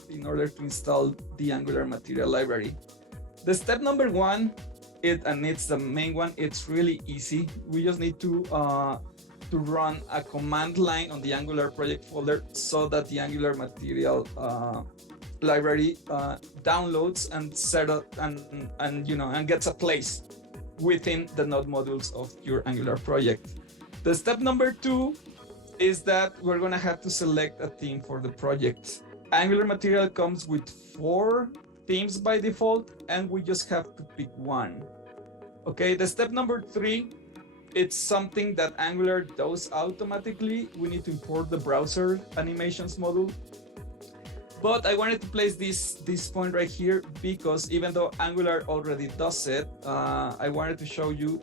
step in order to install the Angular Material Library. The step number one, and it's the main one, it's really easy. We just need to run a command line on the Angular project folder so that the Angular Material library downloads and set up and gets a place within the node modules of your Angular project. The step number two is that we're going to have to select a theme for the project. Angular Material comes with 4 themes by default, and we just have to pick one. Okay, the step number 3, it's something that Angular does automatically. We need to import the browser animations module. But I wanted to place this point right here because even though Angular already does it, I wanted to show you,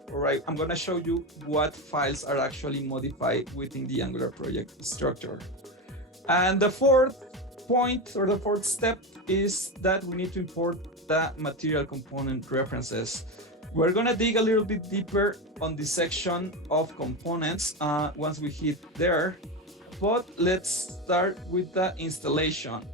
I'm going to show you what files are actually modified within the Angular project structure. And the fourth point, or the fourth step, is that we need to import the material component references. We're going to dig a little bit deeper on the section of components once we hit there. But let's start with the installation.